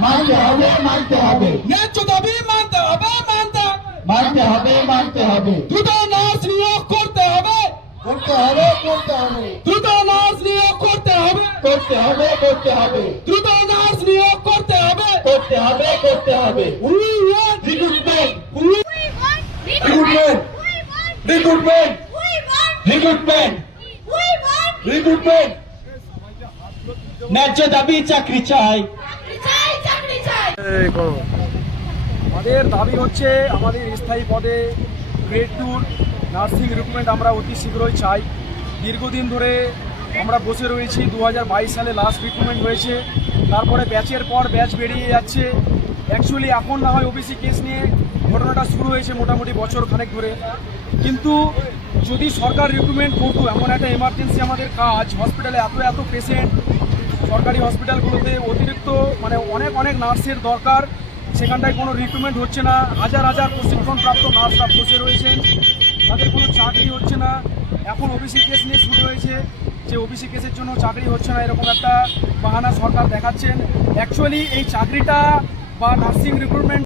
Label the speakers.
Speaker 1: মানতে হবে মানতে হবে
Speaker 2: ন্যায্য দাবি মানতে হবে
Speaker 1: মানতে হবে মানতে হবে
Speaker 2: দ্রুত নার্স নিয়োগ করতে হবে
Speaker 1: করতে হবে করতে হবে
Speaker 2: দ্রুত নার্স নিয়োগ করতে হবে
Speaker 1: করতে হবে করতে হবে
Speaker 2: দ্রুত নার্স নিয়োগ করতে হবে
Speaker 1: করতে হবে করতে হবে
Speaker 2: We want
Speaker 1: recruitment
Speaker 2: we
Speaker 1: recruitment recruitment recruitment recruitment ন্যায্য দাবি চাকরি চাই
Speaker 3: আমাদের দাবি হচ্ছে আমাদের স্থায়ী পদে গ্রেড 2 নার্সিং রিক্রুটমেন্ট আমরা অতি শীঘ্রই চাই। দীর্ঘদিন ধরে আমরা বসে রয়েছি, 2022 সালে লাস্ট রিক্রুটমেন্ট হয়েছে, তারপরে ব্যাচের পর ব্যাচ বেরিয়ে যাচ্ছে। অ্যাকচুয়ালি এখন না হয় ওবিসি কেস নিয়ে ঘটনাটা শুরু হয়েছে মোটামুটি বছর খানেক ধরে, কিন্তু যদি সরকার রিক্রুটমেন্ট করতো, এমন একটা এমার্জেন্সি আমাদের কাজ, হসপিটালে এত পেশেন্ট, সরকারি হসপিটালগুলোতে অতিরিক্ত মানে অনেক নার্সের দরকার, সেখানটায় কোনো রিক্রুটমেন্ট হচ্ছে না। হাজার প্রশিক্ষণপ্রাপ্ত নার্সরা বসে রয়েছেন, তাদের কোনো চাকরি হচ্ছে না। এখন ওবিসি কেস নিয়ে শুরু হয়েছে যে ওবিসি কেসের জন্য চাকরি হচ্ছে না, এরকম একটা বাহানা সরকার দেখাচ্ছেন। অ্যাকচুয়ালি এই চাকরিটা বা নার্সিং রিক্রুটমেন্ট